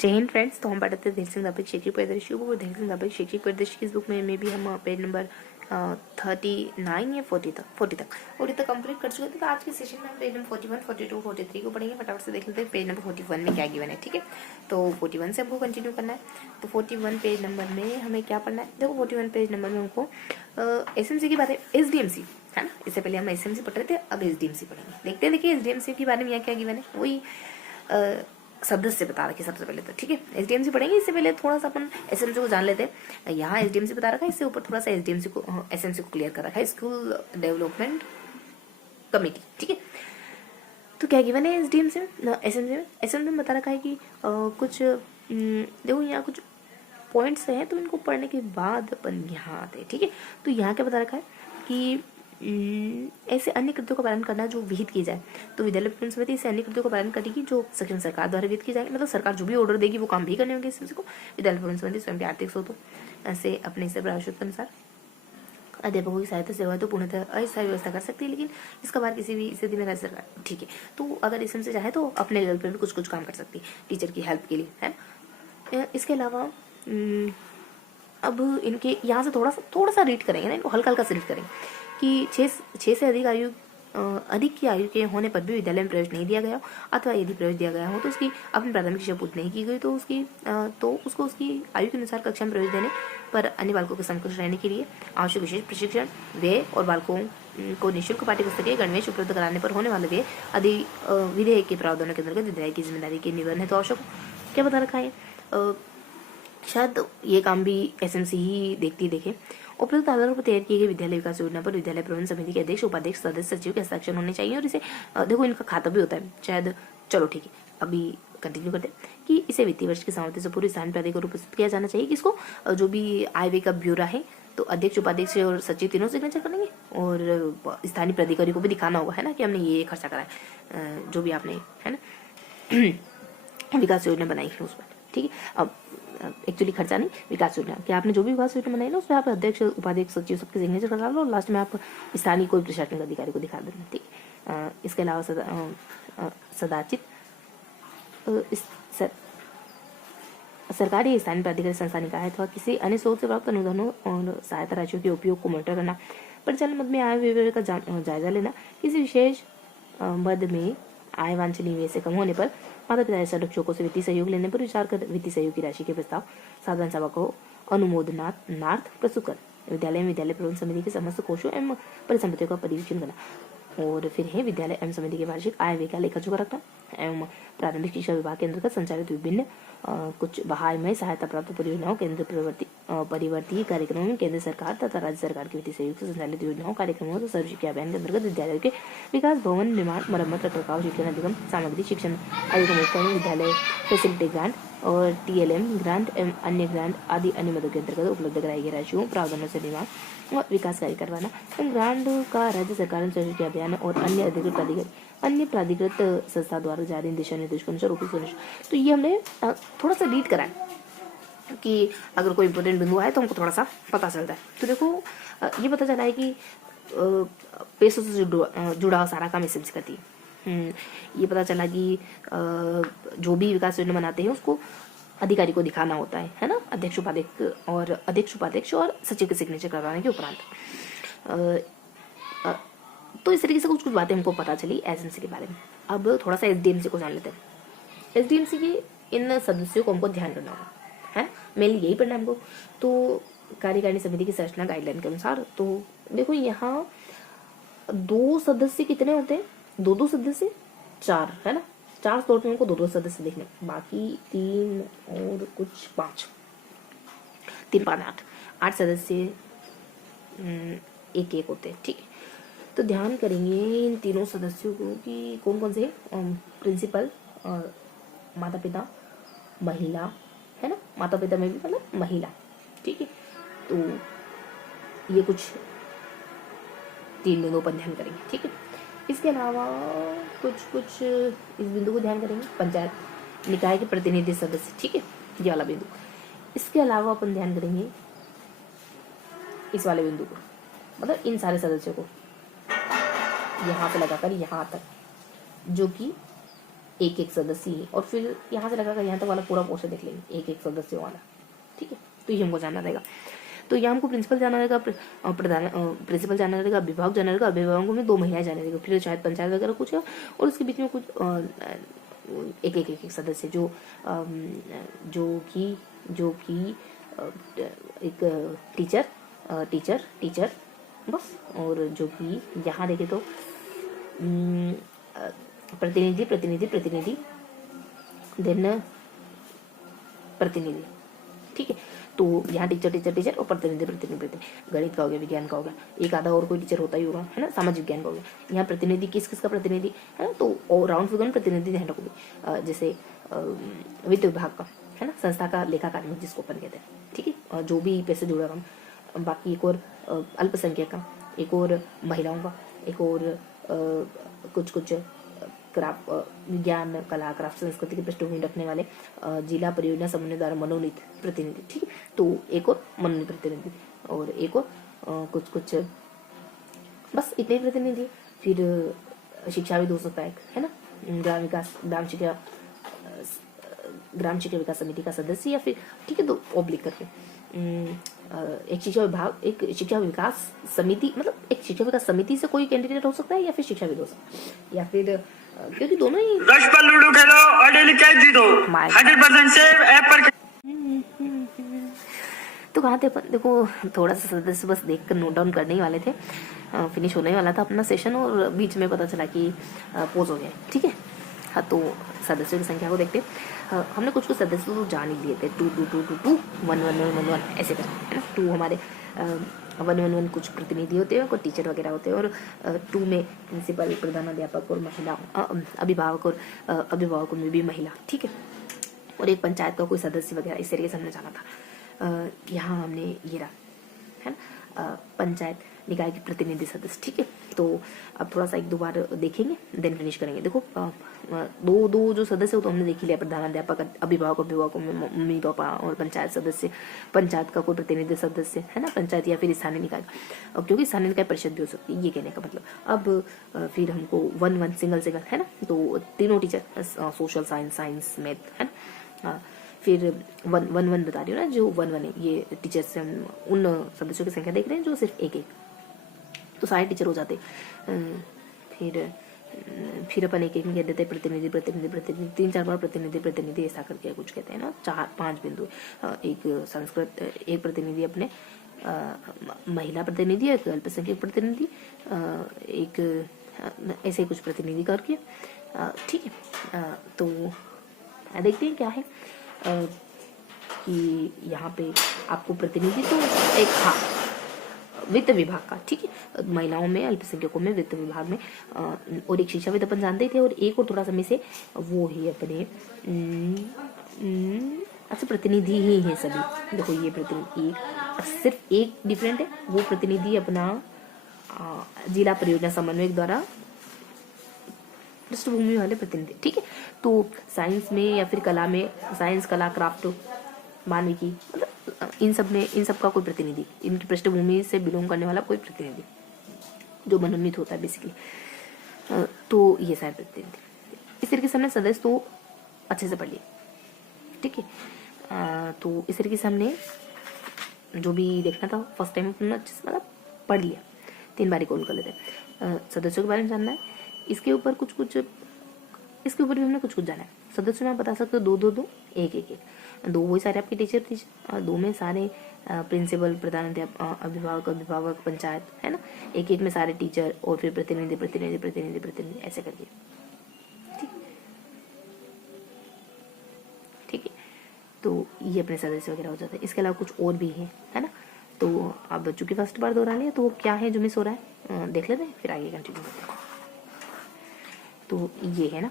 जय हिंद फ्रेंड्स। तो हम पढ़ते थे धीर सिंह दाबेक शैक्षिक परिदृश्य बुक। धीर सिंह दाबेक शैक्षिक परिदृश्य की इस बुक में भी हम पेज नंबर 39 या 40 तक कंप्लीट कर चुके थे। तो आज के सेशन में हम पेज नंबर 41, 42, 43 को पढ़ेंगे। फटाफट से देख लेते हैं पेज नंबर 41 में क्या गिवन है। ठीक है, तो 41 से हमको कंटिन्यू करना है। तो 41 पेज नंबर में हमें क्या पढ़ना है? देखो 41 पेज नंबर में हमको एसएमसी की बात है, एसडीएमसी है ना। इससे पहले हम एसएमसी पढ़ रहे थे, अब एसडीएमसी पढ़ेंगे। देखते हैं, देखिए एसडीएमसी के बारे में यहाँ क्या गिवन है वही शब्द से बता रखी सबसे पहले तो। ठीक है, एसडीएमसी पढ़ेंगे। इससे पहले थोड़ा सा अपन एसएमसी को जान लेते हैं। यहाँ एसडीएमसी बता रखा है, इससे ऊपर थोड़ा सा एसडीएमसी को एसएमसी को क्लियर कर रखा है, स्कूल डेवलपमेंट कमेटी। ठीक है, तो क्या गिवन है एसडीएमसी में, एसएमसी में बता रखा है कि कुछ देखो यहाँ कुछ पॉइंट्स हैं, तो इनको पढ़ने के बाद अपन यहाँ आते हैं। ठीक है, तो यहाँ क्या बता रखा है कि ऐसे अन्य कृत्यों का पालन करना जो विहित की जाए। तो विद्यालय प्रबंधन समिति ऐसे अन्य कृत्यों का पालन करेगी जो सक्षम सरकार द्वारा विहित की जाएगी। मतलब सरकार जो भी ऑर्डर देगी वो काम भी करने होंगे एसएमसी को। विद्यालय प्रबंधन समिति स्वयं की आर्थिक स्रोतों ऐसे अपने से आवश्यकता अनुसार अध्यापकों की सहायता सेवा तो पूर्णतः अस्थायी व्यवस्था कर सकती है, लेकिन इसका बाहर किसी भी स्थिति में राज्य सरकार। ठीक है, तो अगर एसएमसी चाहे तो अपने लेवल पर भी कुछ कुछ काम कर सकती है टीचर की हेल्प के लिए, है। इसके अलावा अब इनके यहाँ से थोड़ा सा रीड करेंगे ना, इनको हल्का हल्का से रीड करेंगे कि 6 से अधिक की आयु के होने पर भी विद्यालय में प्रवेश नहीं दिया गया, अथवा यदि प्रवेश दिया गया हो तो उसकी अपनी प्राथमिक शिक्षा पूरी नहीं की गई तो उसको उसकी आयु के अनुसार कक्षा में प्रवेश देने पर अन्य बालकों के समकक्ष रहने के लिए आवश्यक विशेष प्रशिक्षण व्यय और बालकों को निःशुल्क पाठ्यपुस्तकें गणवेश उपलब्ध कराने पर होने वाले व्यय आदि विधेयक के प्रावधानों के अंतर्गत विद्यालय की जिम्मेदारी के निबंधन हेतु आवश्यक। क्या बता रखा है? शायद ये काम भी एसएमसी ही देखे। उपयुक्त आधारों पर तैयार किए गए विद्यालय विकास योजना पर विद्यालय प्रबंधन समिति के अध्यक्ष, उपाध्यक्ष, सदस्य, सचिव के हस्ताक्षर होने चाहिए। और इसे देखो इनका खाता भी होता है शायद। चलो ठीक है, अभी कंटिन्यू करते हैं कि इसे वित्तीय वर्ष की समाप्ति से पूर्व स्थानीय प्राधिकारी को उपस्थित किया जाना चाहिए। किसको? जो भी आय व्यय का ब्यूरो है, तो अध्यक्ष, उपाध्यक्ष और सचिव तीनों सिग्नेचर करेंगे। और स्थानीय प्राधिकारी को भी दिखाना होगा, है ना, कि हमने ये खर्चा करा है, जो भी आपने, है ना, विकास योजना बनाई है उस पर। ठीक है, अब एक्चुअली खर्चा नहीं, विकास योजना कि आपने जो भी विकास योजना बनाई ना उसमें आप अध्यक्ष, उपाध्यक्ष, सचिव सबके सिग्नेचर करा लो और लास्ट में आप स्थानीय कोई प्रशासनिक अधिकारी को दिखा देना। ठीक, इसके अलावा सदाचित सरकारी स्थानीय प्राधिकारी संस्थान निकाय अथवा किसी अन्य स्रोत से प्राप्त अनुदानों और सहायता राशियों के उपयोग को मॉनिटर करना, परिचालन मद में आय व्यय का जायजा लेना, किसी विशेष मद में आय वांछनीय व्यय से कम होने पर माता पिता सदस्यों से वित्तीय सहयोग लेने पर विचार कर वित्तीय सहयोग की राशि के प्रस्ताव साधारण सभा को अनुमोदनार्थ प्रस्तुत कर विद्यालय में विद्यालय प्रबंधन समिति के समस्त कोषों एवं परिसंपत्तियों का परीक्षण करना। और फिर है विद्यालय एवं समिति के वार्षिक आय व्यय का लेखा जोखा रखना एवं प्राथमिक शिक्षा विभाग के अंतर्गत संचालित विभिन्न कुछ बहायमय सहायता प्राप्त परियोजनाओं, केंद्र परिवर्ती कार्यक्रमों में केंद्र सरकार तथा राज्य सरकार के वित्तीय सहयोग से संचालित योजनाओं, कार्यक्रमों तो सर्व शिक्षा अभियान के अंतर्गत विद्यालय के विकास, भवन निर्माण, मरम्मत, रखरखाव, शिक्षण अधिगम, सामग्री, शिक्षण अधिगम, विद्यालय फैसिलिटी ग्रांट और टीएलएम ग्रांट एवं अन्य ग्रांट आदि अन्य मदों के अंतर्गत उपलब्ध कराई गई राशियों प्रावधानों से निर्माण और विकास कार्य करवाना। ग्रांट का राज्य सरकार के अभियान और अन्य प्राधिकृत संस्था द्वारा जारी दिशा निर्देश के अनुसार उपयुक्त सुनिश्चित। तो ये हमने थोड़ा सा रीड करा है कि अगर कोई इंपॉर्टेंट बिंदु आए तो हमको थोड़ा सा पता चलता है। तो देखो ये पता चला है कि पैसों से जुड़ा सारा काम एसएमसी करती है। ये पता चला कि जो भी विकास योजना बनाते हैं उसको अधिकारी को दिखाना होता है ना, अध्यक्ष, उपाध्यक्ष और सचिव के सिग्नेचर करवाने के उपरांत। तो इस तरीके से कुछ बातें हमको पता चली एसएमसी के बारे में। अब थोड़ा सा एसडीएमसी को जान लेते हैं। एसडीएमसी के इन सदस्यों को हमको ध्यान रखना होगा, है मेनली यही पढ़ना हमको। तो कार्यकारिणी समिति की संरचना गाइडलाइन के अनुसार, तो देखो यहाँ 2 सदस्य कितने होते हैं? 2 सदस्य 4, है ना। 4 तौर पर उनको 2 सदस्य देखने, बाकी 3 और कुछ 5, 3, 5, 8 सदस्य एक होते हैं। ठीक है, तो ध्यान करेंगे इन तीनों सदस्यों को कि कौन कौन से प्रिंसिपल, माता पिता, महिला, है ना, माता पिता में भी मतलब महिला। ठीक है, तो ये कुछ 3 बिंदुओं पर ध्यान करेंगे। ठीक है, इसके अलावा कुछ इस बिंदु को ध्यान करेंगे, पंचायत निकाय के प्रतिनिधि सदस्य। ठीक है, ये वाला बिंदु। इसके अलावा अपन ध्यान करेंगे इस वाले बिंदु को, मतलब इन सारे सदस्यों को यहाँ पे लगाकर यहाँ तक, जो कि एक एक सदस्य, और फिर यहाँ से लगाकर यहाँ तक वाला पूरा पोर्शन देख लेंगे एक एक सदस्यों वाला, ठीक है। तो ये हमको जानना रहेगा। तो यहाँ हमको प्रिंसिपल जाना रहेगा, प्रिंसिपल जाना रहेगा, अभिभावक जाना रहेगा, अभिभावकों में 2 महिलाएं जाने रहेगा, फिर शायद पंचायत वगैरह कुछ है, और उसके बीच में कुछ एक एक एक एक सदस्य जो कि एक टीचर बस, और जो कि यहाँ देखे तो प्रतिनिधि देन प्रतिनिधि, ठीक है। तो यहाँ टीचर और प्रतिनिधि। गणित का हो गया, विज्ञान का हो गया, एक आधा और कोई टीचर होता ही होगा, है ना, सामाजिक विज्ञान का हो गया। यहाँ प्रतिनिधि किस का प्रतिनिधि है ना, तो राउंड फिगर में प्रतिनिधि ध्यान रखोगे, जैसे वित्त विभाग का, है ना, संस्था का लेखा कार्मिक जिसको अपन कहते हैं, ठीक है, जो भी पैसे जुड़ा काम। बाकी एक और अल्पसंख्यक का, एक और महिलाओं का, एक और कुछ क्राफ्ट, विज्ञान, कला, क्राफ्ट, संस्कृति की पृष्ठभूमि रखने वाले जिला परियोजना समन्वय द्वारा मनोनीत प्रतिनिधि, ठीक है। तो एक और मनोनीत प्रतिनिधि, और एक और कुछ बस इतने प्रतिनिधि। फिर शिक्षाविद हो सकता है, है ना, ग्राम शिक्षा विकास समिति का सदस्य, या फिर ठीक है, तो ऑब्लिक करके एक शिक्षा विभाग, एक शिक्षा विकास समिति, मतलब एक शिक्षा विकास समिति से कोई कैंडिडेट हो सकता है, या फिर शिक्षाविद हो सकता है, या फिर क्योंकि दोनों ही। रश पर लूडो खेलो और डेली कैश जीतो, 100% सेव ऐप पर। तो कहाँ थे अपन, देखो थोड़ा सा सदस्य बस देखकर नोट डाउन करने ही वाले थे, फिनिश होने वाला था अपना सेशन, और बीच में पता चला कि पोज हो गया, ठीक है। हाँ, तो सदस्यों की संख्या को देखते हमने कुछ सदस्य तो जान ही लिए थे, 2 2 2 2 2 1 1 1 1 1 ऐसे करके, है ना। 2 हमारे 1 1 1 कुछ प्रतिनिधि होते हैं, कोई टीचर वगैरह होते हैं, और 2 में प्रिंसिपल, प्रधानाध्यापक और महिला, अभिभावकों में भी महिला, ठीक है, और एक पंचायत का कोई सदस्य वगैरह, इस तरीके से हमने जाना था। यहाँ हमने ये रहा, है ना, पंचायत निकाय के प्रतिनिधि सदस्य, ठीक है। तो अब थोड़ा सा 1 2 बार देखेंगे, देन फिनिश करेंगे। देखो दो जो सदस्य हो तो हमने देख लिया, प्रधानाध्यापक, अभिभावकों में मम्मी पापा, और पंचायत सदस्य, पंचायत का कोई प्रतिनिधि सदस्य, है ना, पंचायत या फिर स्थानीय निकाय, क्योंकि स्थानीय निकाय परिषद भी हो सकती है, ये कहने का मतलब। अब फिर हमको 1 1 सिंगल, है ना, तो तीनों टीचर, सोशल साइंस मैथ, है ना। फिर 1 1 1 बता रही हूँ ना, जो 1 1 है, ये टीचर से हम उन सदस्यों की संख्या देख रहे हैं जो सिर्फ एक, तो सारे टीचर हो जाते। फिर अपन एक में कह देते प्रतिनिधि 3-4 बार प्रतिनिधि ऐसा करके कुछ कहते हैं ना, 4-5 बिंदु। एक संस्कृत, एक प्रतिनिधि अपने महिला प्रतिनिधि, एक अल्पसंख्यक प्रतिनिधि, एक ऐसे कुछ प्रतिनिधि करके, ठीक है। तो देखते हैं क्या है कि यहाँ पे आपको प्रतिनिधि तो एक, हाँ, वित्त विभाग का, ठीक है, महिलाओं में, अल्पसंख्यकों में, वित्त विभाग में, और एक शिक्षाविद अपन जानते थे, और एक और थोड़ा समय से वो ही अपने अच्छा प्रतिनिधि ही है सभी। देखो ये प्रतिनिधि सिर्फ एक डिफरेंट है, वो प्रतिनिधि अपना जिला परियोजना समन्वयक द्वारा पृष्ठभूमि वाले प्रतिनिधि, ठीक है। तो साइंस में या फिर कला में, साइंस, कला, क्राफ्ट, मानविकी, मतलब इन सब का कोई प्रतिनिधि, इनकी पृष्ठभूमि से बिलोंग करने वाला कोई प्रतिनिधि जो मनोनीत होता है बेसिकली। तो ये सारे प्रतिनिधि, इस तरीके से हमने सदस्य तो अच्छे से पढ़ लिए, ठीक है। तो इस तरीके से हमने जो भी देखना था फर्स्ट टाइम अपना अच्छे से मतलब पढ़ लिया, 3 बार रिकॉल कर लेते हैं। सदस्यों के बारे में जानना है, इसके ऊपर इसके ऊपर भी हमने कुछ जाना है। सदस्य में आप बता सकते हो 2 1 2 वही सारे आपके टीचर, और 2 में सारे प्रिंसिपल, प्रधानाध्यापक, अभिभावक, पंचायत, है ना। एक में सारे टीचर, और फिर प्रतिनिधि ऐसे करके, ठीक है। तो ये अपने सदस्य वगैरह हो जाते हैं। इसके अलावा कुछ और भी है ना। तो अब चूंकि फर्स्ट बार दोहरा लिया, तो वो क्या है जो मिस हो रहा है देख लेते हैं, फिर आगे कंटिन्यू करते हैं। तो ये है ना,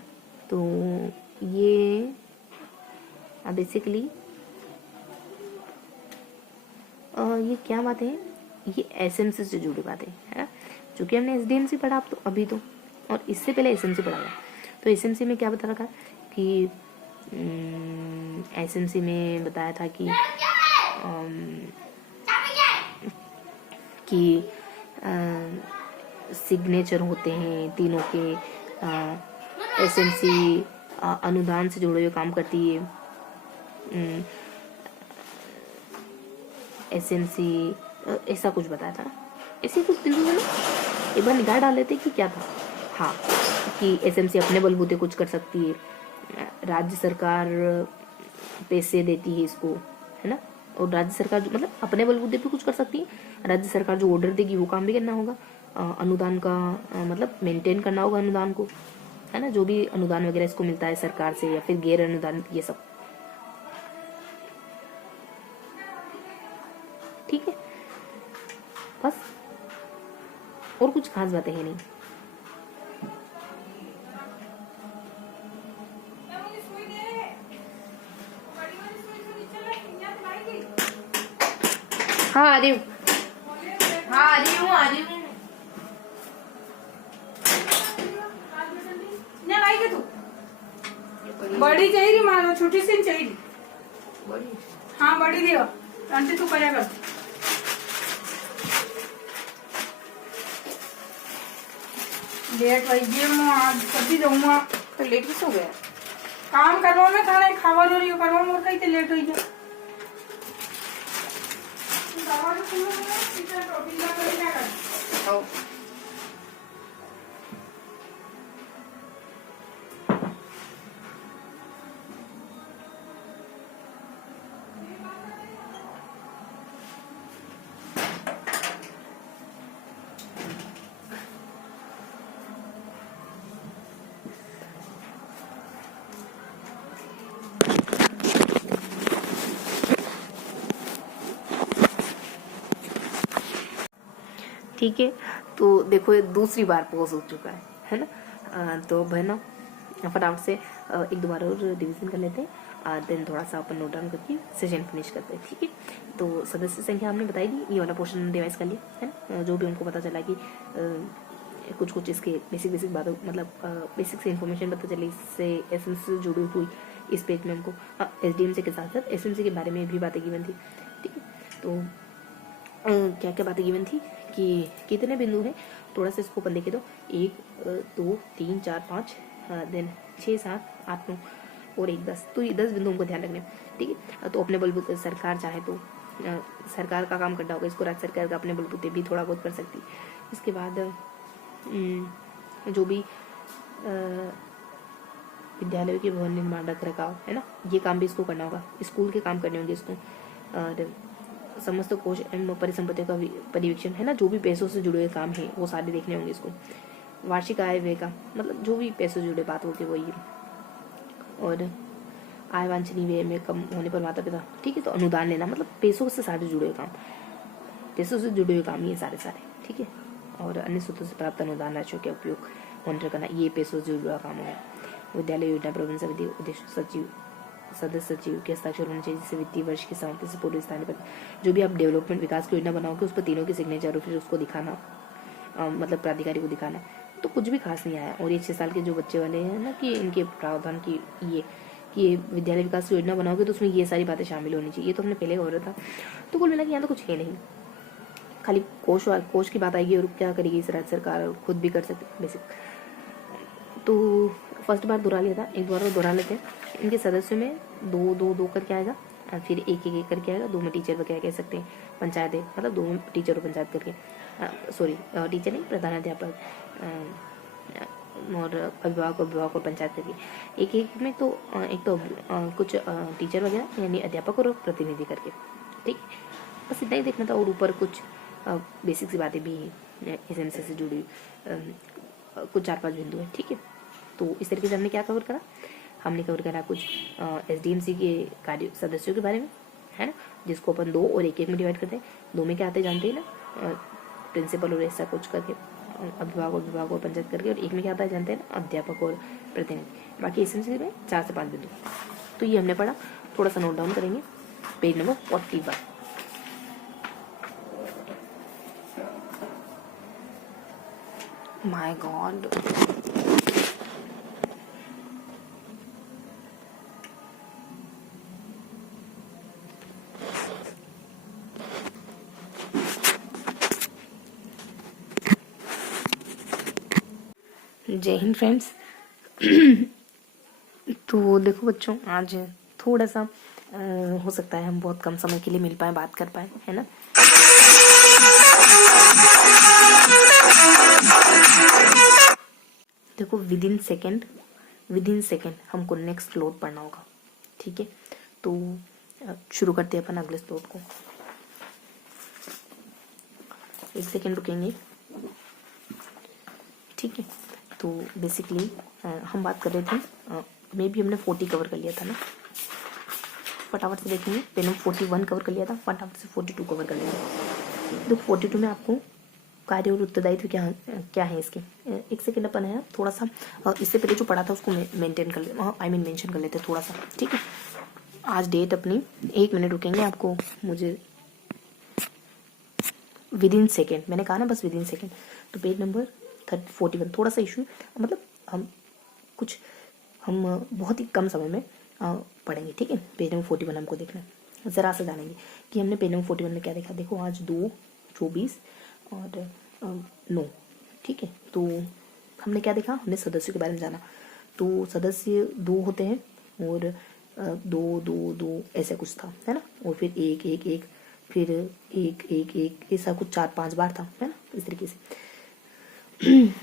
तो ये बेसिकली ये क्या बात है, ये एसएमसी से जुड़ी बात है ना। चूंकि हमने एसडीएमसी पढ़ा अब तो, अभी तो, और इससे पहले एसएमसी पढ़ा था। तो एसएमसी में क्या बता रखा कि एसएमसी में बताया था कि सिग्नेचर होते हैं तीनों के, एसएमसी अनुदान से जुड़े हुए काम करती है, एसएमसी, ऐसा कुछ बताया था, ऐसे कुछ बिंदु है ना, एक बार निगाह डाल लेते कि क्या था। हाँ, कि एसएमसी अपने बलबूते कुछ कर सकती है, राज्य सरकार पैसे देती है इसको, है ना, और राज्य सरकार जो मतलब अपने बलबूते पे कुछ कर सकती है, राज्य सरकार जो ऑर्डर देगी वो काम भी करना होगा, अनुदान का मतलब मेंटेन करना होगा अनुदान को, है ना, जो भी अनुदान वगैरह इसको मिलता है सरकार से या फिर गैर अनुदान, ये सब। ठीक है, बस और कुछ खास बातें हैं नहीं। हाँ आ रही हूँ, हाँ आ रही हूँ, आ रही हूँ। बड़ी चाहिए मारो, छोटी सी चाहिए। हाँ बड़ी दियो, आंटी तू क्या कर लेट वही मैं आज कभी जाऊँगा तो लेट किस हो गया? काम करवा में खाना खावा लो रही करवा मोर कहीं तो लेट हो गया। ठीक है, तो देखो ये दूसरी बार पॉज हो चुका है ना। तो बहनों फटाफट से एक दो बार और डिवीजन कर लेते हैं, देन थोड़ा सा अपन नोट डाउन करके सेशन फिनिश करते हैं। ठीक है, तो सदस्य संख्या हमने बताई दी, ये वाला पोर्शन डिवाइस कर लिया है ना। जो भी हमको पता चला कि कुछ कुछ इसके बेसिक बातों मतलब बेसिक से इन्फॉर्मेशन पता चली, इससे एसएमसी से जुड़ी हुई इस पेज में हमको एसडीएमसी के साथ साथ एसएमसी के बारे में भी बातें गिवन थी। ठीक है, तो क्या क्या बातें गिवन थी कि कितने बिंदु हैं, थोड़ा सा इसको अपन देखे तो 1 2 3 4 5 देन 6 7 8 9 और 1 10, तो ये 10 बिंदु हमको ध्यान रखने। ठीक है, तो अपने बलबूते सरकार चाहे तो सरकार का काम करना होगा, इसको राज्य सरकार का अपने बलबूते भी थोड़ा बहुत कर सकती। इसके बाद जो भी विद्यालयों के भवन निर्माण रख रखाव है ना, ये काम भी इसको करना होगा, स्कूल के काम करने होंगे इसको, और समस्त कोष एवं परिसंपत्तियों का परिवीक्षण है ना, जो भी पैसों से जुड़े हुए काम है वो सारे देखने होंगे इसको, वार्षिक आय व्यय का मतलब जो भी पैसों से जुड़े बात होती है वही, और आय वांछनीय व्यय में कम होने पर माता पिता। ठीक है, तो अनुदान लेना मतलब पैसों से सारे जुड़े हुए काम, पैसों से जुड़े हुए काम ये सारे। ठीक है, और अन्य स्रोतों से प्राप्त अनुदान राशियों का उपयोग मॉनिटर करना, ये पैसों से जुड़ा काम है। विद्यालय योजना प्रबंधन समिति उद्देश्य सचिव सदस्य सचिव के हस्ताक्षर होने चाहिए, जिससे वित्तीय वर्ष की समाप्ति से पूर्व स्थानीय पर जो भी आप डेवलपमेंट विकास की योजना बनाओगे उस पर तीनों की सिग्नेचर और फिर उसको दिखाना, मतलब प्राधिकारी को दिखाना। तो कुछ भी खास नहीं आया। और ये 6 साल के जो बच्चे वाले हैं ना कि इनके प्रावधान की ये कि विद्यालय विकास की योजना बनाओगे तो उसमें ये सारी बातें शामिल होनी चाहिए, ये तो हमने पहले हो रहा था। तो कुल मिला के यहाँ तो कुछ है नहीं, खाली कोष की बात आएगी और क्या करेगी इस राज्य सरकार, खुद भी कर सकती बेसिक। तो फर्स्ट बार दोहरा लिया था, एक बार और दोहरा लेते हैं। इनके सदस्यों में दो करके आएगा, फिर एक करके आएगा, 2 में टीचर वगैरह कह सकते हैं, पंचायत है मतलब 2 में टीचर और पंचायत करके, सॉरी टीचर नहीं प्रधानाध्यापक और अभिभावक और पंचायत करके एक में तो एक तो कुछ टीचर वगैरह यानी अध्यापक और प्रतिनिधि करके। ठीक, बस इतना ही देखना था। और ऊपर कुछ बेसिक सी बातें भी एसएमसी से जुड़ी कुछ 4-5 बिंदु है। ठीक है, तो इस तरीके से हमने क्या कवर करा, हमने कवर करा कुछ एसडीएमसी के कार्य सदस्यों के बारे में, है ना, जिसको अपन 2 और 1 में डिवाइड करते हैं। 2 में क्या आते हैं जानते हैं ना, प्रिंसिपल और ऐसा कुछ करके, अभिभावक और पंचायत करके, और 1 में क्या आता है जानते हैं ना, अध्यापक और प्रतिनिधि। बाकी एसएमसी में 4 से 5 बिंदु। तो ये हमने पढ़ा, थोड़ा सा नोट डाउन करेंगे। Page number 41। माय गॉड, जय हिंद फ्रेंड्स। तो देखो बच्चों, आज थोड़ा सा हो सकता है हम बहुत कम समय के लिए मिल पाए, बात कर पाए, है ना। देखो विद इन सेकेंड हमको नेक्स्ट स्लोट पढ़ना होगा, ठीक है। तो शुरू करते हैं अपन अगले स्लोट को। 1 सेकेंड रुकेंगे, ठीक है। तो बेसिकली हम बात कर रहे थे, मे बी हमने 40 कवर कर लिया था ना, फटाफट से देखेंगे। पहले 41 कवर कर लिया था, फटाफट से 42 कवर कर लिया था। तो 42 में आपको कार्य और उत्तरदायित्व क्या क्या है इसके। 1 सेकेंड अपन है थोड़ा सा, इससे पहले जो पढ़ा था उसको मेंटेन कर ले, मेंशन कर लेते थोड़ा सा, ठीक है। आज डेट अपनी 1 मिनट रुकेंगे, आपको मुझे विद इन सेकेंड मैंने कहा ना, बस विद इन सेकेंड। तो पेज नंबर 41 थोड़ा सा इशू, मतलब हम बहुत ही कम समय में पढ़ेंगे, ठीक है। पेज नंबर 41 हमको देखना है, ज़रा सा जानेंगे कि हमने पेज नंबर 41 में क्या देखा। देखो आज 2, 24 और 9, ठीक है। तो हमने क्या देखा, हमने सदस्यों के बारे में जाना। तो सदस्य 2 होते हैं और 2 2 2 ऐसा कुछ था, है ना। और फिर 1 1 1, फिर 1 1 1, ऐसा कुछ 4-5 बार था, है ना, इस तरीके से।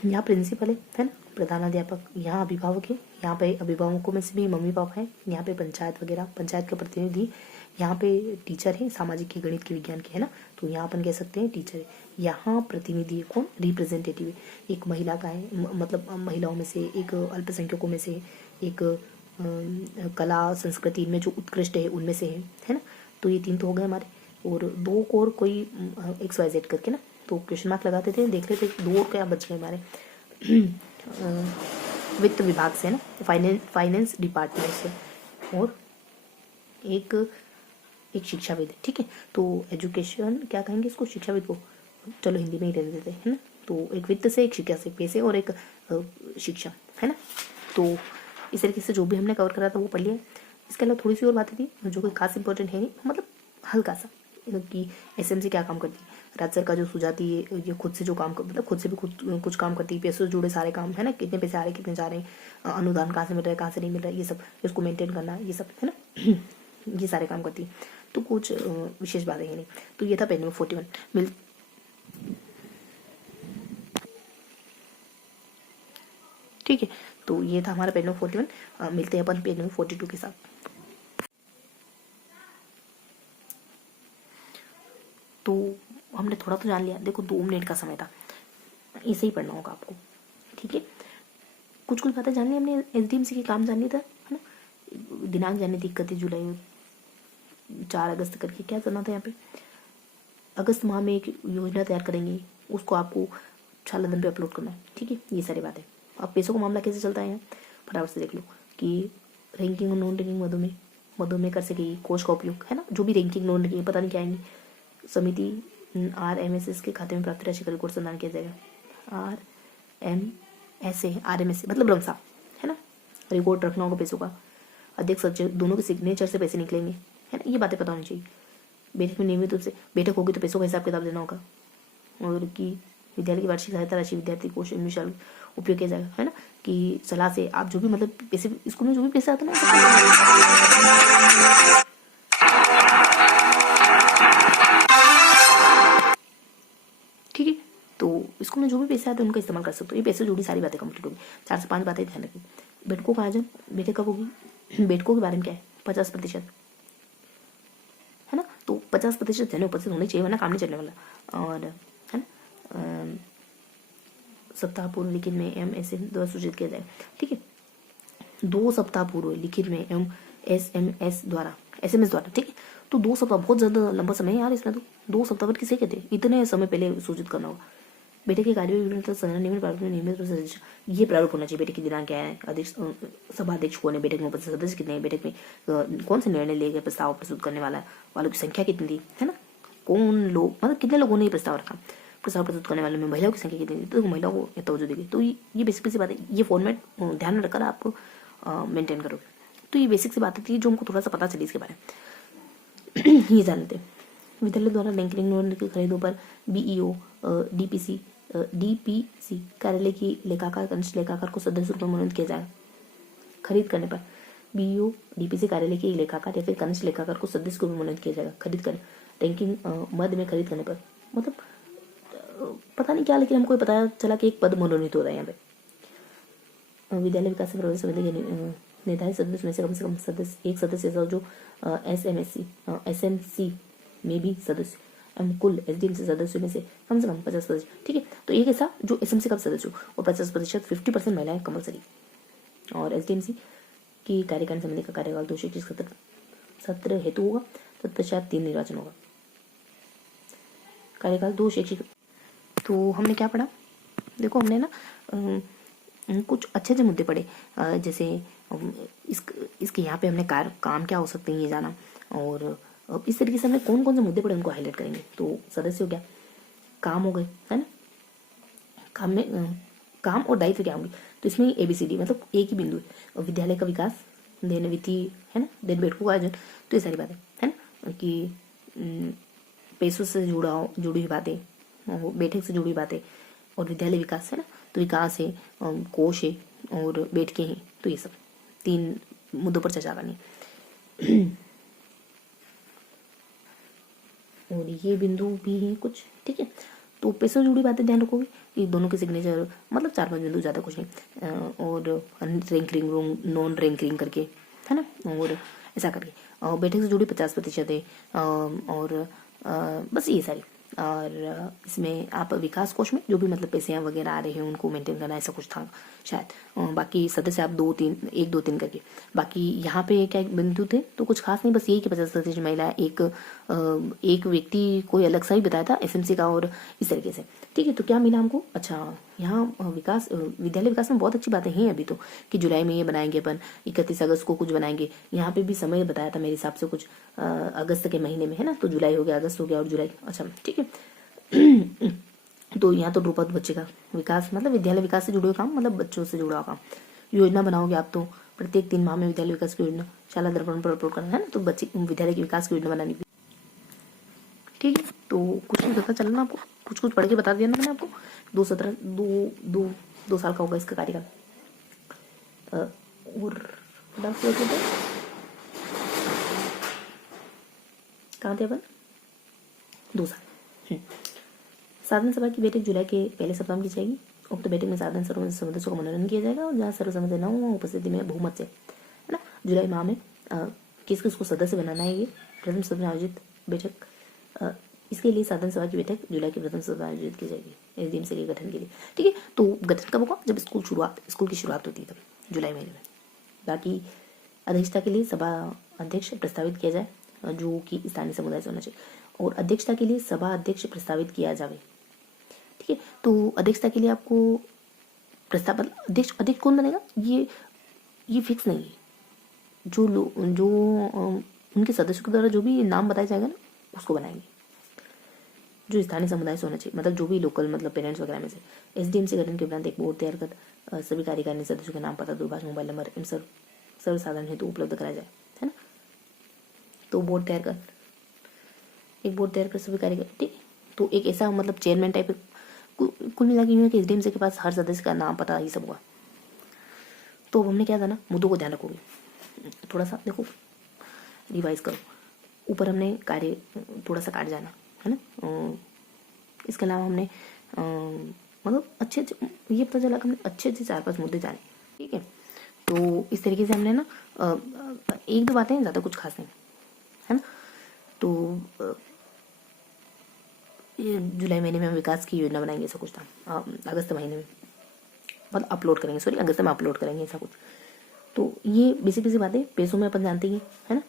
यहाँ प्रिंसिपल है ना, प्रधानाध्यापक, यहाँ अभिभावक है, यहाँ पे अभिभावकों में से भी मम्मी पापा है, यहाँ पे पंचायत वगैरह, पंचायत का प्रतिनिधि, यहाँ पे टीचर है, सामाजिक के, गणित के, विज्ञान के, है ना। तो यहाँ अपन कह सकते हैं टीचर है। यहाँ प्रतिनिधि कौन, रिप्रेजेंटेटिव है, एक महिला का है, मतलब महिलाओं में से, एक अल्पसंख्यकों में से, एक कला संस्कृति इनमें जो उत्कृष्ट है उनमें से है ना। तो ये 3 तो हो गए हमारे, और 2 और कोई XYZ करके ना, तो क्वेश्चन मार्क लगाते थे, देख लेते 2 और क्या बच गए हमारे। वित्त विभाग से ना, फाइनेंस डिपार्टमेंट से, और एक शिक्षाविद, ठीक है। तो एजुकेशन क्या कहेंगे इसको, शिक्षाविद को, चलो हिंदी में ही रहने देते हैं ना। तो एक वित्त से, एक शिक्षा से, पैसे, और एक शिक्षा, है ना। तो इस तरीके से जो भी हमने कवर करा था वो पढ़ लिया। इसके अलावा थोड़ी सी और बातें थी जो कोई खास इंपॉर्टेंट है नहीं, मतलब हल्का सा, कि SMC क्या काम करती है, राज्य सरकार जो सुझाती है, ये खुद से जो काम कर, मतलब खुद से भी कुछ काम करती है, पैसों से जुड़े सारे काम, है ना, कितने पैसे आ रहे हैं, कितने जा रहे हैं, अनुदान कहाँ से मिल रहा है, कहाँ से नहीं मिल रहा है, ये सब, इसको मेंटेन करना, ये सब, है ना। ये सारे काम करती है। तो कुछ विशेष बातें है नहीं। तो ये था पेज नंबर 41। ठीक है, तो ये था हमारा पेज नंबर 41। मिलते हैं अपन पेज नंबर 42 के साथ। तो हमने थोड़ा तो जान लिया। देखो 2 मिनट का समय था, ऐसे ही पढ़ना होगा आपको, ठीक है। कुछ बातें जान ली हमने, SDMC के काम जान लिया था, है ना। दिनांक जानी थी 31 जुलाई 4 अगस्त करके, क्या करना था यहाँ पे, अगस्त माह में एक योजना तैयार करेंगे, उसको आपको छालादन पे अपलोड करना है, ठीक है। ये सारी बातें। अब पैसों का मामला कैसे चलता है यहाँ, फटाफट से देख लो कि रैंकिंग और नॉन रैंकिंग मदों में कर सकेगी कोष का उपयोग, है ना। जो भी रैंकिंग नॉन रैंकिंग पता नहीं क्या आएंगी, समिति RMSS के खाते में प्राप्त राशि का रिकॉर्ड संधान किया जाएगा। RMSA मतलब रमसा, है ना, रिकॉर्ड रखना होगा पैसों का। अध्यक्ष सचिव दोनों के सिग्नेचर से पैसे निकलेंगे, है ना, ये बातें पता होनी चाहिए। बैठक में नियमित रूप से बैठक होगी तो पैसों का हिसाब किताब देना होगा। और कि विद्यालय की वार्षिक सहायता राशि विद्यार्थी कोष विशाल उपयोग किया जाएगा, है ना। कि सलाह से आप जो भी मतलब पैसे स्कूल में जो भी पैसे आते हैं ना, ठीक है। तो स्कूल में जो भी पैसे आते हैं उनका इस्तेमाल कर सकते हो। ये पैसे जुड़ी सारी बातें कंप्लीट होगी। 4 से 5 बातें ध्यान रखें। बैठकों का आयोजन, बैठक कब होगी, बैठकों के बारे में क्या है, 50%, है ना। तो 50% जने उपस्थित होने चाहिए, वरना काम नहीं चलने वाला। और है ना, सप्ताह पूर्व लिखित में MSA द्वारा सूचित किया जाए, ठीक है। 2 सप्ताह पूर्व लिखित में SMS द्वारा, ठीक है। तो 2 सप्ताह बहुत ज्यादा लंबा समय है यार इसमें। तो 2 सप्ताह पर किसे कहते हैं, इतने समय पहले सूचित करना होगा। बैठक के कार्य नियमित रूप से ये प्रारूप होना चाहिए। बैठक की दिनांक क्या है, अध्यक्ष सभा अध्यक्ष कौन है, बैठक में उपस्थित सदस्य कितने हैं, बैठक में कौन से निर्णय लिए गए, प्रस्ताव प्रस्तुत करने वालों की संख्या कितनी थी, है ना, कौन लोग, मतलब कितने लोगों ने ये प्रस्ताव रखा, प्रस्ताव प्रस्तुत करने वालों में महिलाओं की संख्या कितनी थी, तो महिलाओं को तवज्जो देगी। तो ये बेसिक सी बात है, ये फॉर्मेट ध्यान में रखकर आप मेंटेन करो। तो ये बेसिक सी बातें थी जो हमको थोड़ा सा पता चली इसके बारे में। ये जान लेते। विद्यालय द्वारा रैंकिंग नोट की खरीदों पर BEO DPC कार्यालय की लेखाकार कनिष्ठ लेखाकार को सदस्य रूप में मनोनीत किया जाएगा। खरीद करने पर बीईओ डीपीसी कार्यालय के लेखाकार या फिर कनिष्ठ लेखाकार को सदस्य को भी मनोनीत किया जाएगा। खरीद कर रैंकिंग मद में खरीद करने पर, मतलब पता नहीं क्या, लेकिन हमको पता चला कि एक पद मनोनीत हो रहा है यहाँ पे। विद्यालय विकास प्रबंधन समिति के निर्धारित सदस्य में से कम सदस्य एक सदस्य जो एसएमसी में भी सदस्य एवं कुल एसडीएमसी सदस्यों में से कम 50%। ठीक है, तो एक ऐसा जो एसएमसी का सदस्य हो और 50%, 50% महिलाएं कंपलसरी। और एसडीएमसी की कार्यकारिणी समिति का कार्यकाल 2 शैक्षिक सत्र हेतु होगा, तत्पश्चात 3 निर्वाचन होगा। कार्यकाल 2 शैक्षिक। तो हमने क्या पढ़ा, देखो हमने ना कुछ अच्छे मुद्दे पढ़े, जैसे इसके यहाँ पे हमने काम क्या हो सकते हैं ये जाना, और इस तरीके से हमने कौन कौन से मुद्दे पढ़े उनको हाईलाइट करेंगे। तो सदस्य हो गया, काम हो गए, है ना, काम में काम और दायित्व क्या होंगे, तो इसमें ABCD मतलब एक ही बिंदु है, विद्यालय का विकास, देन वित्तीय, है ना, देन बैठकों का आयोजन, तो ये सारी बातें है ना, कि पैसों से जुड़ी हुई बातें, बैठक से जुड़ी हुई बातें, और विद्यालय विकास, है ना, तो विकास है, कोष है और बैठकें हैं, तो ये सब 3 मुद्दों पर चर्चा करनी है। और ये बिंदु भी है कुछ, ठीक है। तो पैसों से जुड़ी बातें ध्यान रखोगे कि दोनों के सिग्नेचर, मतलब 4-5 बिंदु, ज़्यादा कुछ नहीं, और रैंकिंग नॉन रैंकिंग करके, है ना, और ऐसा करके, और बैठक से जुड़ी 50% है, और बस ये सारी। और इसमें आप विकास कोष में जो भी मतलब पैसे वगैरह आ रहे हैं उनको मेंटेन करना, ऐसा कुछ था शायद। बाकी सदस्य आप 1 2 3 करके, बाकी यहाँ पे क्या बिंदु थे तो कुछ खास नहीं, बस यही कि 50% महिला, एक व्यक्ति कोई अलग सा ही बताया था एफएमसी का, और इस तरीके से। ठीक है, तो क्या मिला हमको, अच्छा यहाँ विद्यालय विकास में बहुत अच्छी बातें हैं अभी तो, कि जुलाई में ये बनाएंगे अपन, 31 अगस्त को कुछ बनाएंगे। यहाँ पे भी समय बताया था मेरे हिसाब से कुछ अगस्त के महीने में, है ना, तो जुलाई हो गया, अगस्त हो गया और जुलाई, अच्छा ठीक है। तो यहाँ तो ध्रुपद बच्चे का विकास, मतलब विद्यालय विकास से जुड़े हुए काम, मतलब बच्चों से जुड़ा हुआ काम। योजना बनाओगे आप तो प्रत्येक 3 माह में विद्यालय विकास की योजना शाला दर्पण पर अपलोड करना है ना, तो बच्चे विद्यालय के विकास की योजना बनानी। ठीक है, तो कुछ पता चला ना आपको, कुछ पढ़ के बता दिया ना मैंने आपको। 2 साल का होगा इसका कार्यकाल। और कहाँ थे अपन, 2 साल। साधारण सभा की बैठक जुलाई के पहले सप्ताह में की जाएगी। उक्त बैठक में साधारण सदस्यों का मनोनयन किया जाएगा, और जहाँ सर्वसम्मति न हो उपस्थिति में बहुमत से, है ना, जुलाई माह में किसको सदस्य बनाना है, ये प्रथम सत्र में आयोजित बैठक, इसके लिए साधारण सभा की बैठक जुलाई के प्रथम सत्र में आयोजित की जाएगी एसडीएमसी के गठन के लिए। ठीक है, तो गठन कब होगा, जब स्कूल की शुरुआत होती है, तब जुलाई महीने में। बाकी अध्यक्षता के लिए सभा अध्यक्ष प्रस्तावित किया जाए, जो कि स्थानीय समुदाय से होना चाहिए, और अध्यक्षता के लिए सभा अध्यक्ष प्रस्तावित किया जाए। ठीक है, तो अध्यक्षता के लिए आपको प्रस्ताव, अध्यक्ष कौन बनेगा ये फिक्स नहीं है, जो उनके सदस्यों के द्वारा जो भी नाम बताया जाएगा ना, उसको बनाएंगे, जो स्थानीय समुदाय से होना चाहिए, मतलब जो भी लोकल, मतलब पेरेंट्स वगैरह में से। एसडीएमसी गठन के उपरांत एक बोर्ड तैयार कर सभी कार्यकारिणी सदस्यों के नाम, पता, दूरभाष, मोबाइल नंबर सर्वसाधारण हेतु उपलब्ध कराया जाए, है ना। तो एक बोर्ड तैयार कर सभी कार्यकारिणी, ठीक। तो एक ऐसा मतलब चेयरमैन टाइप, कुल मिला के कि एसडीएमसी के पास हर सदस्य का नाम, पता, ये सब हुआ। तो हमने क्या था ना, मुद्दों को ध्यान रखोगे, थोड़ा सा देखो, रिवाइज करो। ऊपर हमने कार्य थोड़ा सा काट जाना, है ना। इसके अलावा हमने मतलब अच्छे ये पता चला कि हमने अच्छे 4-5 मुद्दे जाने। ठीक है, तो इस तरीके से हमने ना 1-2 बातें, ज़्यादा कुछ खास नहीं, है ना। तो ये जुलाई महीने में हम विकास की योजना बनाएंगे, ऐसा कुछ था। अगस्त महीने में मतलब अपलोड करेंगे, अगस्त में अपलोड करेंगे, ऐसा कुछ। तो ये बेसिक बातें पैसों में अपन जानते ही, है ना।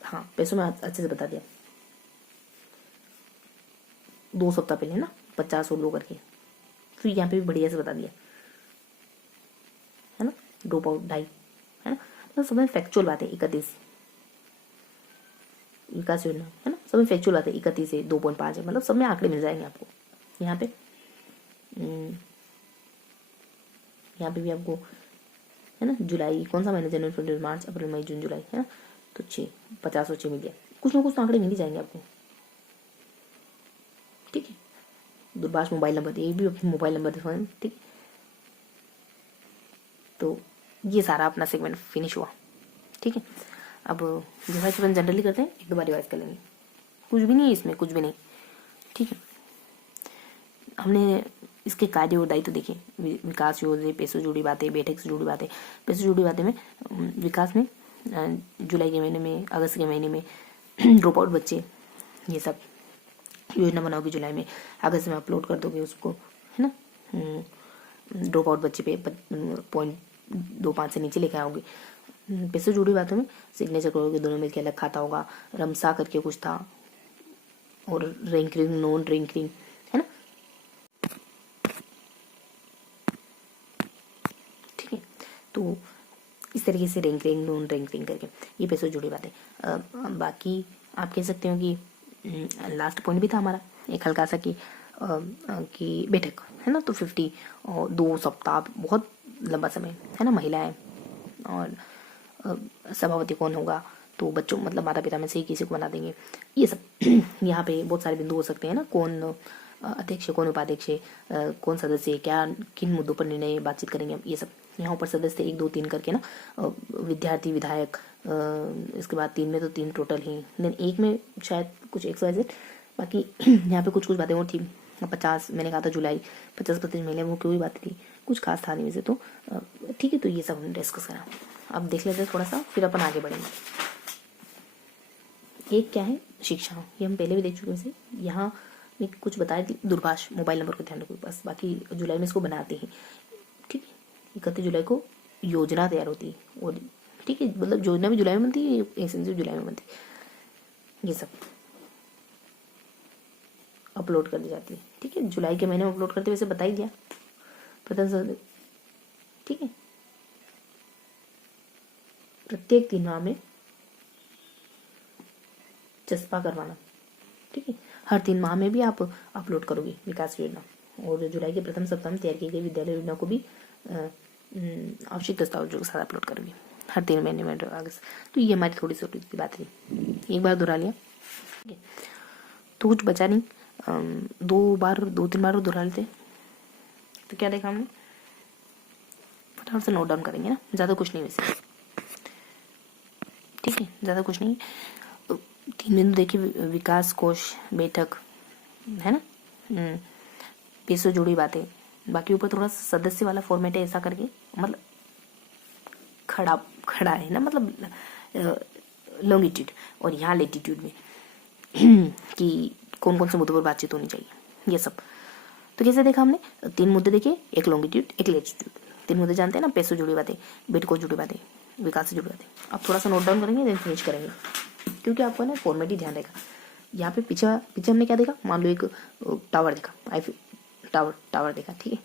हाँ, पैसों में अच्छे से बता दिया 2 सप्ताह पहले ना, 50 और लो करके। फिर यहाँ पे भी बढ़िया से बता दिया, है ना, 2.5, है ना। तो सब में फैक्चुअल बात है। 31 विकास योजना, है ना, सब में फैक्चुअल बात है। 31 है, 2.5 है, मतलब सब में आंकड़े मिल जाएंगे आपको। यहाँ पे भी आपको, है ना, जुलाई कौन सा महीना, जनवरी, फरवरी, मार्च, अप्रैल, मई, जून, जुलाई, है ना। तो 50 और 6 मिल गया, कुछ ना कुछ तो आंकड़े मिल ही जाएंगे आपको। ठीक है, दूरभाष मोबाइल नंबर, ये भी मोबाइल नंबर है, ठीक। तो ये सारा अपना सेगमेंट फिनिश हुआ। ठीक है, अब रिवाइज अपन जनरली करते हैं, एक दो बार रिवाइज कर लेंगे, कुछ भी नहीं है इसमें, कुछ भी नहीं। ठीक है, हमने इसके कार्य और दायित्व देखे, विकास योजना, पैसों जुड़ी बातें, बैठक से जुड़ी बातें। पैसों जुड़ी बातें में विकास में जुलाई के महीने में, अगस्त के महीने में ड्रॉप आउट बच्चे, ये सब योजना बनाओगे जुलाई में, अगस्त में अपलोड कर दोगे उसको, है ना। ड्रॉप आउट बच्चे पे 0.25 से नीचे लेके आओगे। पैसों जुड़ी बातों में सिग्नेचर करोगे, दोनों मिलकर अलग खाता होगा, रमसा करके कुछ था, और रैंकिंग, नॉन रैंकिंग, है ना। ठीक है, तो इस तरीके से रैंकिंग, नॉन रैंकिंग करके ये पैसों जुड़ी बातें। बाकी आप कह सकते हो कि लास्ट पॉइंट भी था हमारा एक हल्का सा कि बैठक, है ना। तो 50 और 2 सप्ताह बहुत लंबा समय, है ना। महिलाएं और सभापति कौन होगा, तो बच्चों मतलब माता पिता में से ही किसी को बना देंगे, ये सब। यहाँ पे बहुत सारे बिंदु हो सकते हैं ना, कौन अध्यक्ष, कौन उपाध्यक्ष, कौन सदस्य, क्या किन मुद्दों पर निर्णय बातचीत करेंगे, ये सब। यहाँ ऊपर सदस्य 1 2 3 करके ना, विद्यार्थी, विधायक, इसके बाद 3 में तो 3 टोटल ही, देन 1 में शायद कुछ XYZ। बाकी यहाँ पे कुछ कुछ बातें और थी। 50 मैंने कहा था जुलाई, 50% महिला, वो क्यों ही बात थी, कुछ खास था नहीं वैसे तो। ठीक है, तो ये सब हमने डिस्कस करा। अब देख लेते हैं थोड़ा सा, फिर अपन आगे बढ़ेंगे। एक क्या है, शिक्षा, ये हम पहले भी देख चुके हैं। यहाँ मैं कुछ बताया, दूरभाष मोबाइल नंबर को ध्यान रखो बस, बाकी जुलाई में इसको बनाते हैं। ठीक है, 31 जुलाई को योजना तैयार होती है, और ठीक है, मतलब योजना भी जुलाई में बनती है, एसेंसी जुलाई में बनती है, ये सब अपलोड कर दी जाती है। ठीक है, जुलाई के महीने में अपलोड करते, वैसे बता ही दिया प्रथम। ठीक है, प्रत्येक 3 माह में चस्पा करवाना। ठीक है, हर 3 माह में भी आप अपलोड करोगे विकास योजना, और जुलाई के प्रथम सप्ताह में तैयार की गई विद्यालय योजना को भी आवश्यक दस्तावेजों के साथ अपलोड करोगे हर 3 महीने में, अगस्त। तो ये हमारी थोड़ी सी बात थी, एक बार दोहरा लिया। ठीक है, तो कुछ बचा नहीं, 2-3 बार दोहरा लेते। तो क्या देखा हमने, फटाफट से नोट डाउन करेंगे ना, ज़्यादा कुछ नहीं वैसे। ठीक है, ज़्यादा कुछ नहीं। 3 बिंदु देखिए, विकास कोष, बैठक, है ना, पैसों जुड़ी बातें। बाकी ऊपर थोड़ा सा सदस्य वाला फॉर्मेट है, ऐसा करके, मतलब खड़ा है ना, मतलब लॉन्गिट्यूड, और यहाँ लेटीट्यूड में कि कौन कौन से मुद्दों पर बातचीत होनी चाहिए, ये सब। तो कैसे देखा हमने, 3 मुद्दे देखे, एक लॉन्गिट्यूड, एक लेटीट्यूड। 3 मुद्दे जानते हैं ना, पैसों जुड़ी बातें, बैठक को जुड़ी बातें, विकास से जुड़ी बातें। अब थोड़ा सा नोट डाउन करेंगे, देन फिनिश करेंगे, क्योंकि आपको ना फॉर्मेट ही ध्यान रहेगा। यहाँ पे पीछे हमने क्या देखा, मान लो एक टावर देखा, टावर देखा, ठीक है,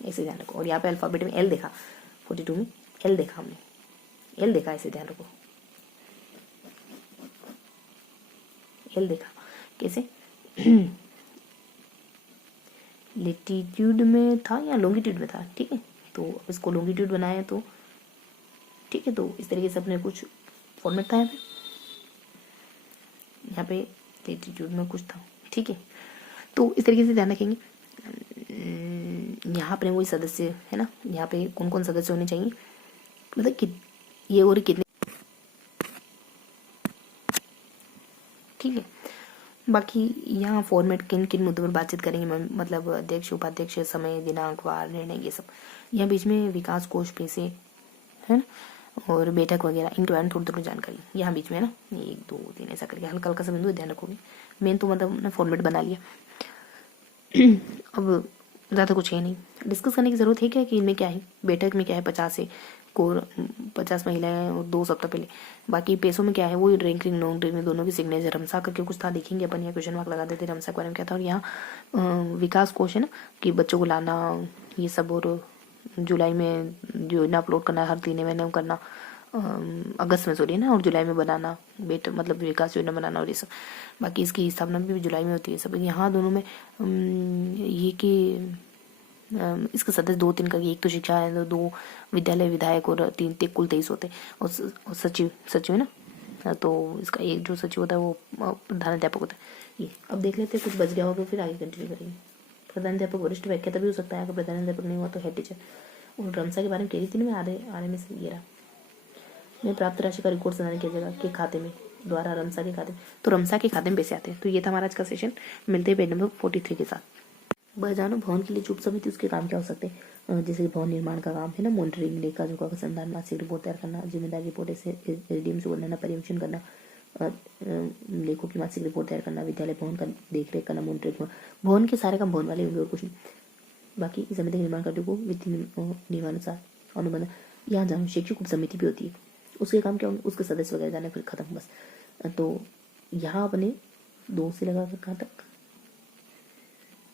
ऐसे ध्यान रखो। और यहाँ पे अल्फाबेट में L देखा, 42 में L देखा हमने, L देखा, ऐसे ध्यान रखो, L देखा। कैसे, लेटीट्यूड में था या लॉन्गिट्यूड में था। ठीक है, तो इसको लॉन्गिट्यूड बनाया तो ठीक है, तो इस तरीके से अपने कुछ फॉर्मेट था यहाँ पे लेटीट्यूड में कुछ था। ठीक है, तो इस तरीके से ध्यान रखेंगे। यहाँ अपने वही सदस्य है ना, यहाँ पे कौन कौन सदस्य होने चाहिए, मतलब कि ये और कितने। ठीक है, बाकी यहाँ फॉर्मेट किन किन मुद्दों पर बातचीत करेंगे, मतलब अध्यक्ष, उपाध्यक्ष, समय, दिनांक, वार, निर्णय, ये सब। यहाँ बीच में विकास कोष, पैसे, है ना, और बैठक वगैरह, इनके बारे में थोड़ी थोड़ी जानकारी यहाँ बीच में है ना, 1 2 3 ऐसा करके हल्का हल्का सा बिंदु ध्यान रखोगे। मेन तो मतलब ना फॉर्मेट बना लिया। अब ज़्यादा कुछ है नहीं, डिस्कस करने की ज़रूरत है क्या कि इनमें क्या है, बैठक में क्या है, 50 महिलाएं और 2 सप्ताह पहले। बाकी पैसों में क्या है, वो रैंकिंग, नॉन रैंकिंग, दोनों की सिग्नेचर, रमसा करके कुछ था, देखेंगे अपन, यहाँ क्वेश्चन मार्क लगा देते रमसा के बारे में क्या था। और यहाँ विकास कोष है ना, कि बच्चों को लाना, ये सब, और जुलाई में योजना अपलोड करना, हर 3 महीने में करना, अगस्त में सॉरी ना, और जुलाई में बनाना, मतलब विकास योजना बनाना, और ये सब। बाकी इसकी स्थापना भी जुलाई में होती है सब। यहाँ दोनों में ये कि इसके सदस्य 2-3 करके, एक तो शिक्षा है, 2 विद्यालय, विधायक, और 3 कुल 23 होते हैं, और सचिव है ना, तो इसका एक जो सचिव होता है वो प्रधानाध्यापक होता है। ये अब देख लेते हैं, कुछ बच गया होगा फिर आगे कंटिन्यू करेंगे। प्रधानाध्यापक वरिष्ठ व्याख्याता भी हो सकता है, अगर प्रधानाध्यापक नहीं हुआ तो हेड टीचर, और रमसा के बारे में कह रही थी ना मैं, आधे आने में से ये रहा, मैं प्राप्त राशि का रिकॉर्ड संधारण किया जाएगा के खाते में द्वारा रमसा के खाते में, तो रमसा के खाते में पैसे आते हैं। तो ये था हमारा आज का सेशन। मिलते हैं पेज नंबर 43 के साथ। बजानो भवन के लिए चुप समिति, उसके काम क्या हो सकते हैं, जैसे कि भवन निर्माण का काम है ना, मॉनिटरिंग, लेखा जोखा का संधान, मासिक रिपोर्ट तैयार करना, जिम्मेदारी रिपोर्ट ऐसे एसडीएम से बनाना, पर्यवेक्षण करना, लेखों की मासिक रिपोर्ट तैयार करना, विद्यालय भवन का देख रेख करना, मॉनिटरिंग, भवन के सारे काम भवन वाले होंगे और कुछ नहीं। बाकी समिति निर्माण कार्यों को वित्तीय नियमानुसार अनुबंध, यहाँ जानो शैक्षिक उप समिति भी होती है, उसके काम क्या होंगे, उसके सदस्य वगैरह जाने, फिर खत्म बस। तो यहाँ अपने 2 से लगाकर कहाँ तक,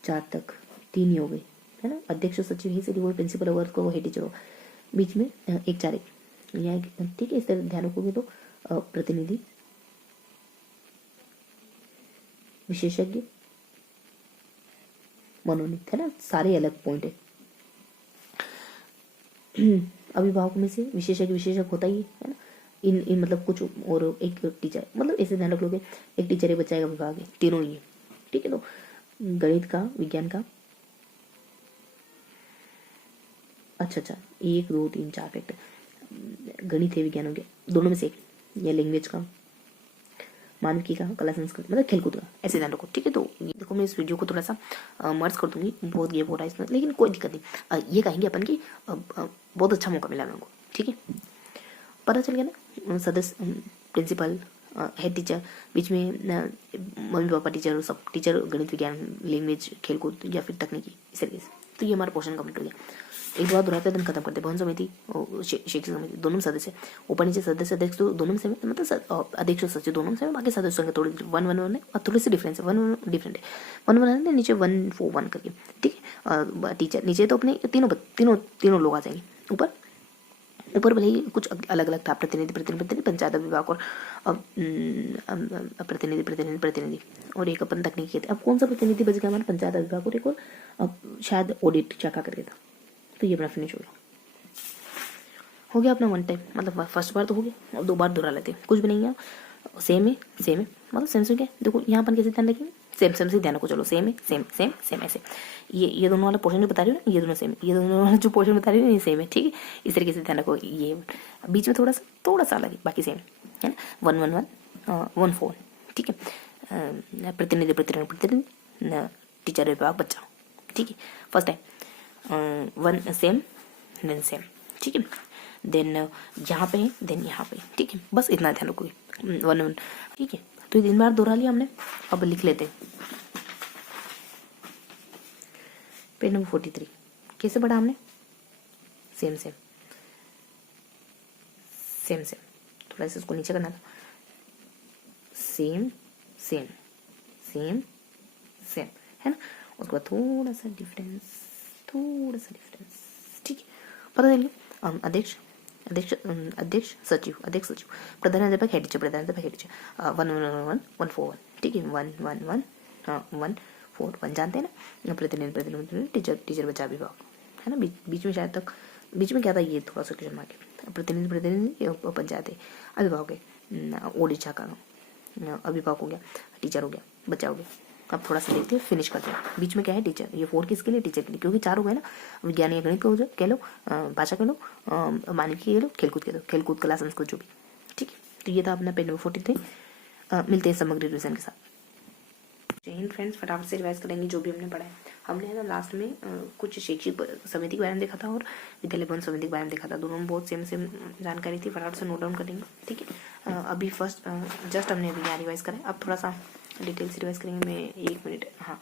4 तक, 3 ही हो गई है ना। अध्यक्ष सचिव ही से वो प्रिंसिपल होगा, उसको वो हेड टीचर हो, बीच में 1 4 1 यहाँ, ठीक है। इस तरह ध्यान रखोगे तो प्रतिनिधि, विशेषज्ञ, मनोनीत है ना, सारे अलग पॉइंट है। अभिभावक में से विशेषज्ञ होता ही है ना, इन मतलब कुछ और एक टीचर, मतलब ऐसे ध्यान रख लोगे, एक टीचर है, बच्चा है, अभिभावक है, तीनों ही है, ठीक है। तो गणित का, विज्ञान का, अच्छा 1 2 3 4 फैक्टर, गणित है, विज्ञान हो गया, दोनों में से एक, या लैंग्वेज का, मानविकी का, कला संस्कृति, मतलब खेलकूद का, ऐसे ध्यान रखो, ठीक है। तो ये देखो मैं इस वीडियो को थोड़ा सा मर्ज कर दूंगी, बहुत गैप हो रहा है इसमें, लेकिन कोई दिक्कत नहीं, ये कहेंगे अपन की बहुत अच्छा मौका मिला मेरे को, ठीक है। पता चल गया ना, सदस्य, प्रिंसिपल, हेड टीचर, बीच में मम्मी पापा टीचर, सब टीचर, गणित, विज्ञान, लैंग्वेज, खेलकूद या फिर तकनीकी, इस तरीके से। तो ये हमारा पोर्शन कंप्लीट हो गया। एक बार दोहराते दिन खत्म करते। भवन समिति और शैक्षिक समिति दोनों में सदस्य, ऊपर नीचे सदस्य अध्यक्ष तो दोनों में सेम है, मतलब अध्यक्ष और सचिव दोनों में सेम है, बाकी सदस्यों के थोड़ी 1 है और थोड़ी सी डिफरेंस है, 1 डिफरेंट है, 1 है नीचे 1 4 1 करके, ठीक है। टीचर नीचे तो अपने तीनों लोग आ जाएंगे, ऊपर भले ही कुछ अलग अलग था, प्रतिनिधि पंचायत विभाग और प्रतिनिधि और एक अपन तकनीकी थे। अब कौन सा प्रतिनिधि बच गया हमारा, पंचायत विभाग और एक और शायद ऑडिट शाखा करके था। तो ये अपना फिनिश हो गया अपना 1 टाइम, मतलब फर्स्ट बार तो हो गया, अब 2 बार दोहरा लेते हैं, कुछ भी नहीं है, सेम है मतलब सेम क्या, देखो यहाँ अपन कैसे ध्यान रखेंगे, सेम से ध्यान रखो, चलो सेम ऐसे, ये दोनों वाला पोर्शन जो बता रही हूँ ना, ये दोनों सेम, ये दोनों वाला जो पोर्शन बता रही हूँ ये सेम है, ठीक है। इस तरीके से ध्यान रखो, ये बीच में थोड़ा सा अलग है, बाकी सेम है ना, 1 1 1 1 4, ठीक है। प्रतिनिधि टीचर विभाग बच्चा, ठीक है। First time 1 same then same, ठीक है। देन यहाँ पे देन यहाँ पे, ठीक है, बस इतना ध्यान रखोगे, 1 1, ठीक है। तो ये 3 बार दोहरा लिया हमने, अब लिख लेते हैं पेज नंबर 43। कैसे पढ़ा हमने, सेम थोड़ा सा इसको नीचे करना था, सेम है ना, उसके बाद थोड़ा सा डिफरेंस, ठीक है। पता चलिए अध्यक्ष सचिव, प्रधानाध्यापक हेड टीचर, 1 1 1 4 1, ठीक है, 1 1 1 1 4 1 जानते हैं ना, प्रतिनिधि टीचर बच्चा विभाग है ना, बीच में शायद तक, बीच में क्या था, ये थोड़ा सा क्वेश्चन मार्क है, प्रतिनिधि पंचायत है, अभिभावक है, ओडिशा शाखा, अभिभावक हो गया, टीचर हो गया, बच्चा हो गया। अब थोड़ा सा देखते हैं, फिनिश करते हैं। बीच में क्या है, टीचर, ये 4 किसके लिए, टीचर के लिए, क्योंकि 4 हो गए ना, विज्ञान या गणित कह लो, भाषा कह लो, मानविकी कह लो, खेलकूद कला संस्कृत जो भी, ठीक है। तो ये था अपना पेज नंबर 43। मिलते हैं समग्र रिविजन के साथ। जय हिंद फ्रेंड्स, फटाफट से रिवाइज करेंगे जो भी हमने पढ़ा है। हमने है ना लास्ट में कुछ शैक्षिक समिति के बारे में देखा था और विद्यालय भवन समिति के बारे में देखा था, दोनों में बहुत सेम जानकारी थी, फटाफट से नोट डाउन करेंगे, ठीक है। अभी फर्स्ट जस्ट हमने अभी यहाँ रिवाइज करा है, अब थोड़ा सा डिटेल से रिवाइज करेंगे, मैं 1 मिनट, हाँ।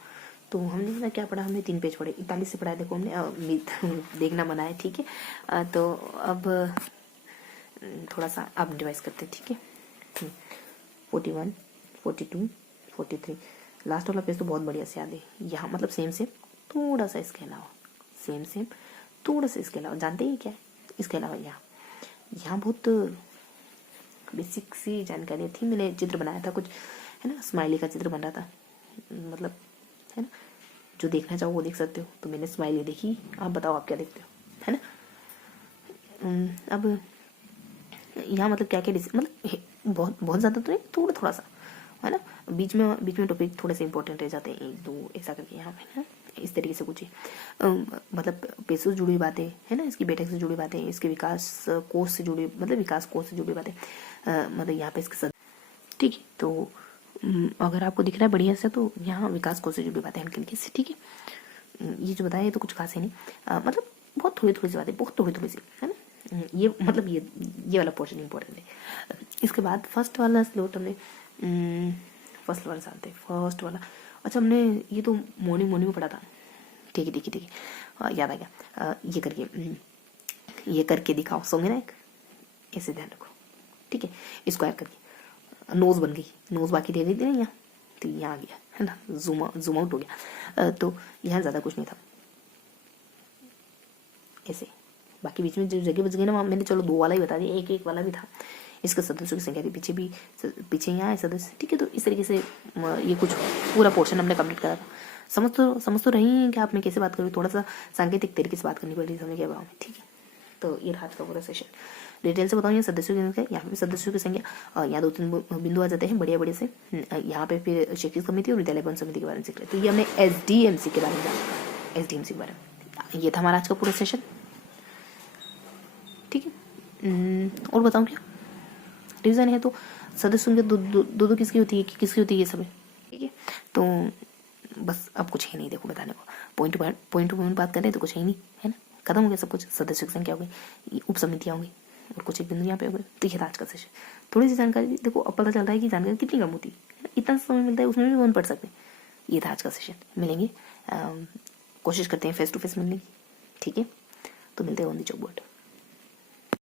तो हमने ना क्या पढ़ा, हमने 3 पेज पढ़े, 41 से पढ़ा है, देखो हमने देखना बना है, ठीक है। तो अब थोड़ा सा अब रिवाइज करते हैं, ठीक है। 41 42 43 लास्ट वाला पेज तो बहुत बढ़िया से याद है, यहाँ मतलब सेम थोड़ा सा इसके अलावा, सेम थोड़ा सा इसके अलावा, जानते ही क्या है इसके अलावा, यहाँ बहुत बेसिक सी जानकारी थी, मैंने चित्र बनाया था कुछ, है ना, स्माइली का चित्र बन रहा था, मतलब है ना, जो देखना चाहो वो देख सकते हो। तो मैंने स्माइली देखी, आप बताओ आप क्या देखते हो, है ना। अब यहाँ मतलब क्या मतलब बहुत ज़्यादा तो नहीं, थोड़ा सा है ना, बीच में टॉपिक थोड़े से इंपॉर्टेंट रह जाते हैं, 1 2 ऐसा करके यहाँ पे ना इस तरीके से कुछ मतलब पैसों से जुड़ी हुई बातें है ना, इसकी बैठक से जुड़ी बातें, इसके विकास कोष से जुड़ी, मतलब विकास कोष से जुड़ी बातें, मतलब यहाँ पे इसके ठीक है। तो अगर आपको दिख रहा है बढ़िया से तो यहाँ विकास कोष से जुड़ी बातें हल्की हल्की सी, ठीक है। ये जो बताया ये तो कुछ खास है नहीं, मतलब बहुत थोड़ी थोड़ी सी बातें, बहुत थोड़ी थोड़ी सी है ना। ये मतलब ये वाला पोर्शन इंपॉर्टेंट है। इसके बाद फर्स्ट वाला स्लोट हमने फर्स्ट वाला जानते हैं, फर्स्ट वाला अच्छा हमने ये तो मॉर्निंग में पढ़ा था, ठीक है ठीक है ठीक है, याद आ गया। ये करके दिखाओ, सोंगे ना एक, ऐसे ध्यान रखो, ठीक है। स्क्वायर करके नोज बन गई, नोज बाकी रह गई थी ना यहाँ, तो यहाँ आ गया है ना, जूम आउट हो गया। तो यहाँ ज़्यादा कुछ नहीं था, ऐसे बाकी बीच में जो जगह बच गई ना, मैंने चलो 2 वाला ही बता दिया, एक वाला भी था। इसके सदस्यों की संख्या थी, पीछे यहाँ है सदस्य, ठीक है। तो इस तरीके से ये कुछ पूरा पोर्शन हमने कंप्लीट करा था। समझ तो रही हैं कि आपने कैसे बात करी, थोड़ा सा सांकेतिक तरीके से बात करनी पड़ रही समझ के अभाव में, ठीक है। तो ये आज का पूरा सेशन डिटेल से बताऊँ। ये सदस्यों की संख्या, यहाँ पे सदस्यों की संख्या, यहाँ 2-3 बिंदु आ जाते हैं बड़े से। यहाँ पे फिर शैक्षिक समिति और विद्यालय भवन समिति के बारे में सीख रहे। तो ये हमने SDMC के बारे में जाना, SDMC के बारे में। ये था हमारा आज का पूरा सेशन, ठीक है। और बताऊँ क्या, रिवीजन है तो सदस्यों के दो किसकी होती है, किसकी होती है, ये सब है, ठीक है। तो बस अब कुछ है नहीं देखो बताने को, पॉइंट टू पॉइंट बात करें तो कुछ है नहीं, है ना, खत्म हो गया सब कुछ। सदस्यों की संख्या हो गई, उप समितियाँ हो गई और कुछ एक बिंदु यहाँ पे हो गए। तो ये था आज का सेशन। थोड़ी सी जानकारी देखो, अब पता चल रहा है कि जानकारी कितनी कम होती है, इतना समय मिलता है उसमें भी कौन पढ़ सकते हैं। ये था आज का सेशन। मिलेंगे, कोशिश करते हैं फेस टू फेस मिलने की, ठीक है। तो मिलते हैं ऑन द चौक बोर्ड।